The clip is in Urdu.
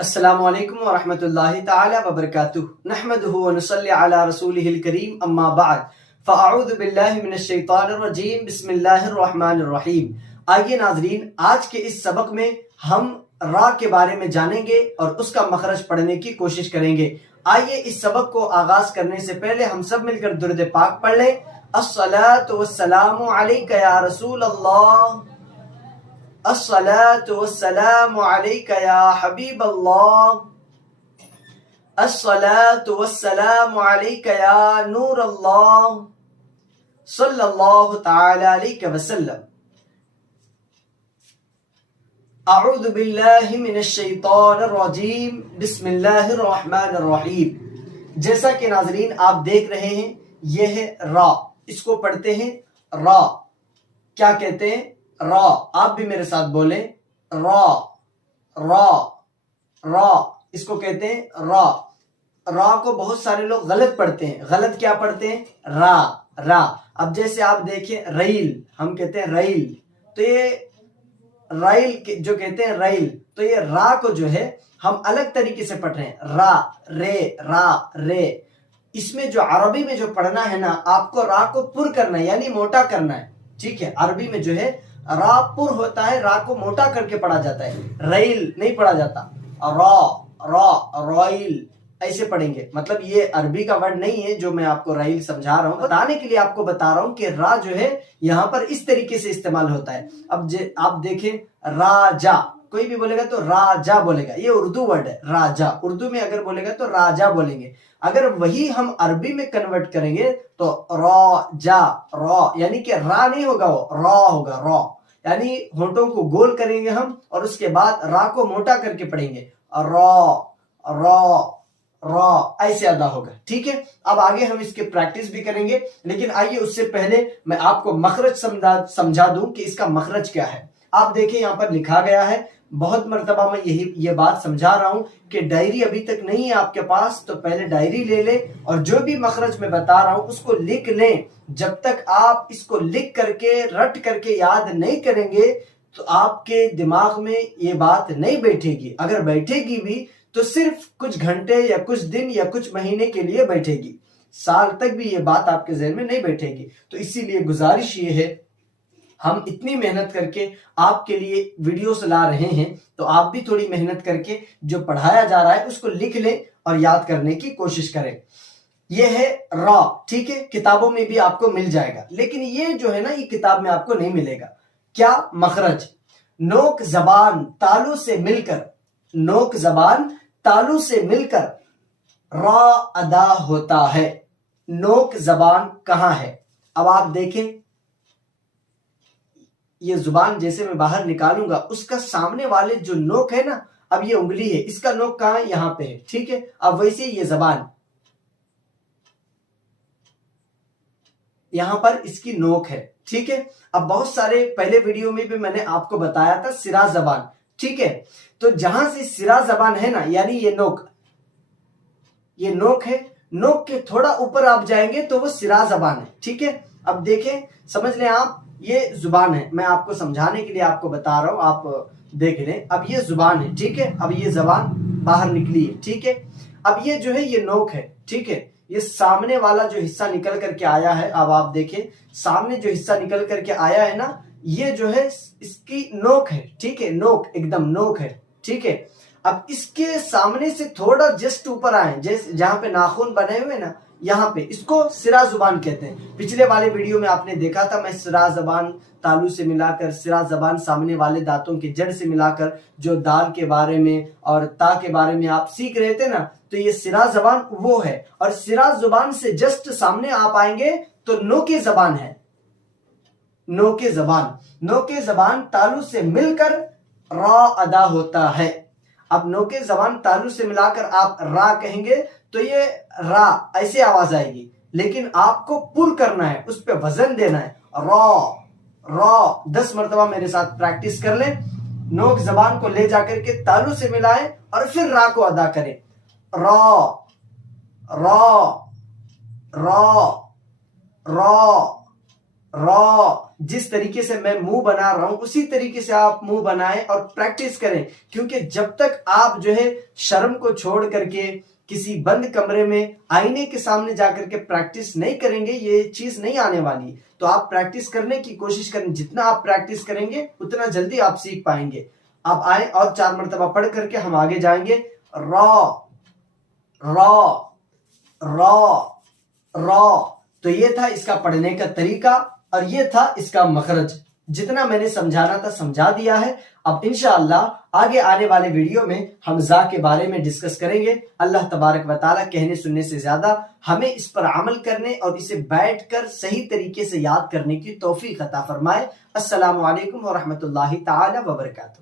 السلام علیکم ورحمۃ اللہ تعالی وبرکاتہ نحمدہ ونصلی علی رسولہ الکریم اما بعد فاعوذ باللہ من الشیطان الرجیم بسم اللہ الرحمن الرحیم۔ آئیے ناظرین، آج کے اس سبق میں ہم را کے بارے میں جانیں گے اور اس کا مخرج پڑھنے کی کوشش کریں گے۔ آئیے اس سبق کو آغاز کرنے سے پہلے ہم سب مل کر درود پاک پڑھ لیں۔ الصلاۃ والسلام علیک یا رسول اللہ، الصلاة والسلام عليك يا حبيب الله، الصلاة والسلام عليك يا نور الله، صلى الله تعالى عليك وسلم۔ اعوذ باللہ من الشیطان الرجیم، بسم اللہ الرحمن الرحیم۔ جیسا کہ ناظرین آپ دیکھ رہے ہیں، یہ ہے را، اس کو پڑھتے ہیں را۔ کیا کہتے ہیں؟ را۔ آپ بھی میرے ساتھ بولیں، را را را، اس کو کہتے ہیں را۔ را کو بہت سارے لوگ غلط پڑھتے ہیں۔ غلط کیا پڑھتے ہیں؟ را را۔ اب جیسے آپ دیکھیں ریل، ہم کہتے ہیں ریل، تو یہ ریل جو کہتے ہیں ریل، تو یہ را کو جو ہے ہم الگ طریقے سے پڑھ رہے ہیں، را رے را رے۔ اس میں جو عربی میں جو پڑھنا ہے نا، آپ کو را کو پر کرنا ہے، یعنی موٹا کرنا ہے، ٹھیک ہے؟ عربی میں جو ہے را پر ہوتا ہے، را کو موٹا کر کے پڑھا جاتا ہے، ریل نہیں پڑھا جاتا۔ را را رائل ایسے پڑھیں گے، مطلب یہ عربی کا ورڈ نہیں ہے جو میں آپ کو ریل سمجھا رہا ہوں، بتانے کے لیے آپ کو بتا رہا ہوں کہ را جو ہے یہاں پر اس طریقے سے استعمال ہوتا ہے۔ اب آپ دیکھیں راجا، کوئی بھی بولے گا تو راجا بولے گا، یہ اردو ورڈ ہے راجا۔ اردو میں اگر بولے گا تو راجا بولیں گے۔ اگر وہی ہم عربی میں کنورٹ کریں گے تو راجا، را یعنی کہ را نہیں ہوگا، وہ را ہوگا، را یعنی ہونٹوں کو گول کریں گے ہم، اور اس کے بعد را کو موٹا کر کے پڑھیں گے، را را را ایسے ادا ہوگا، ٹھیک ہے؟ اب آگے ہم اس کے پریکٹس بھی کریں گے، لیکن آئیے اس سے پہلے میں آپ کو مخرج سمجھا دوں کہ اس کا مخرج کیا ہے۔ آپ دیکھیں یہاں پر لکھا گیا ہے، بہت مرتبہ میں یہ بات سمجھا رہا ہوں کہ ڈائری ابھی تک نہیں ہے آپ کے پاس تو پہلے ڈائری لے لیں، اور جو بھی مخرج میں بتا رہا ہوں اس کو لکھ لیں۔ جب تک آپ اس کو لکھ کر کے رٹ کر کے یاد نہیں کریں گے تو آپ کے دماغ میں یہ بات نہیں بیٹھے گی۔ اگر بیٹھے گی بھی تو صرف کچھ گھنٹے یا کچھ دن یا کچھ مہینے کے لیے بیٹھے گی، سال تک بھی یہ بات آپ کے ذہن میں نہیں بیٹھے گی۔ تو اسی لیے گزارش یہ ہے، ہم اتنی محنت کر کے آپ کے لیے ویڈیوز لا رہے ہیں تو آپ بھی تھوڑی محنت کر کے جو پڑھایا جا رہا ہے اس کو لکھ لیں اور یاد کرنے کی کوشش کریں۔ یہ ہے را، ٹھیک ہے؟ کتابوں میں بھی آپ کو مل جائے گا، لیکن یہ جو ہے نا یہ کتاب میں آپ کو نہیں ملے گا۔ کیا مخرج؟ نوک زبان تالو سے مل کر، نوک زبان تالو سے مل کر را ادا ہوتا ہے۔ نوک زبان کہاں ہے؟ اب آپ دیکھیں، یہ زبان جیسے میں باہر نکالوں گا، اس کا سامنے والے جو نوک ہے نا، اب یہ انگلی ہے، اس کا نوک کہاں ہے؟ یہاں پہ ہے، ٹھیک ہے؟ اب ویسے یہ زبان، یہاں پر اس کی نوک ہے، ٹھیک ہے؟ اب بہت سارے پہلے ویڈیو میں بھی میں نے آپ کو بتایا تھا سرا زبان، ٹھیک ہے؟ تو جہاں سے سرا زبان ہے نا، یعنی یہ نوک ہے، نوک کے تھوڑا اوپر آپ جائیں گے تو وہ سرا زبان ہے، ٹھیک ہے؟ اب دیکھیں، سمجھ لیں آپ، یہ زبان ہے، میں آپ کو سمجھانے کے لیے آپ کو بتا رہا ہوں، آپ دیکھ لیں۔ اب یہ زبان ہے، ٹھیک ہے؟ اب یہ زبان باہر نکلی ہے، ٹھیک ہے؟ اب یہ جو ہے یہ نوک ہے، ٹھیک ہے؟ یہ سامنے والا جو حصہ نکل کر کے آیا ہے، اب آپ دیکھیں سامنے جو حصہ نکل کر کے آیا ہے نا، یہ جو ہے اس کی نوک ہے، ٹھیک ہے؟ نوک ایک دم نوک ہے، ٹھیک ہے؟ اب اس کے سامنے سے تھوڑا جسٹ اوپر آئیں، جہاں پہ ناخن بنے ہوئے نا، یہاں پہ اس کو سرا زبان کہتے ہیں۔ پچھلے والے ویڈیو میں آپ نے دیکھا تھا، میں سرا زبان تالو سے ملا کر، سرا زبان سامنے والے دانتوں کے جڑ سے ملا کر جو دال کے بارے میں اور تا کے بارے میں آپ سیکھ رہے تھے نا، تو یہ سرا زبان وہ ہے، اور سرا زبان سے جسٹ سامنے آپ آئیں گے تو نوک زبان ہے، نوک زبان۔ نوک زبان تالو سے مل کر را ادا ہوتا ہے۔ اب نوک زبان تالو سے ملا کر آپ را کہیں گے تو یہ را ایسے آواز آئے گی، لیکن آپ کو پر کرنا ہے، اس پہ وزن دینا ہے، را را۔ 10 مرتبہ میرے ساتھ پریکٹس کر لیں، نوک زبان کو لے جا کر کے تالو سے ملائیں اور پھر را کو ادا کریں، را را را را را جس طریقے سے میں منہ بنا رہا ہوں اسی طریقے سے آپ منہ بنائیں اور پریکٹس کریں، کیونکہ جب تک آپ جو ہے شرم کو چھوڑ کر کے کسی بند کمرے میں آئینے کے سامنے جا کر کے پریکٹس نہیں کریں گے یہ چیز نہیں آنے والی. تو آپ پریکٹس کرنے کی کوشش کریں، جتنا آپ پریکٹس کریں گے اتنا جلدی آپ سیکھ پائیں گے. آپ آئیں اور 4 مرتبہ پڑھ کر کے ہم آگے جائیں گے. را را را را. تو یہ تھا اس کا پڑھنے کا طریقہ اور یہ تھا اس کا مخرج. جتنا میں نے سمجھانا تھا سمجھا دیا ہے. اب انشاءاللہ آگے آنے والے ویڈیو میں ہم زا کے بارے میں ڈسکس کریں گے. اللہ تبارک و تعالیٰ کہنے سننے سے زیادہ ہمیں اس پر عمل کرنے اور اسے بیٹھ کر صحیح طریقے سے یاد کرنے کی توفیق عطا فرمائے. السلام علیکم ورحمۃ اللہ تعالی وبرکاتہ.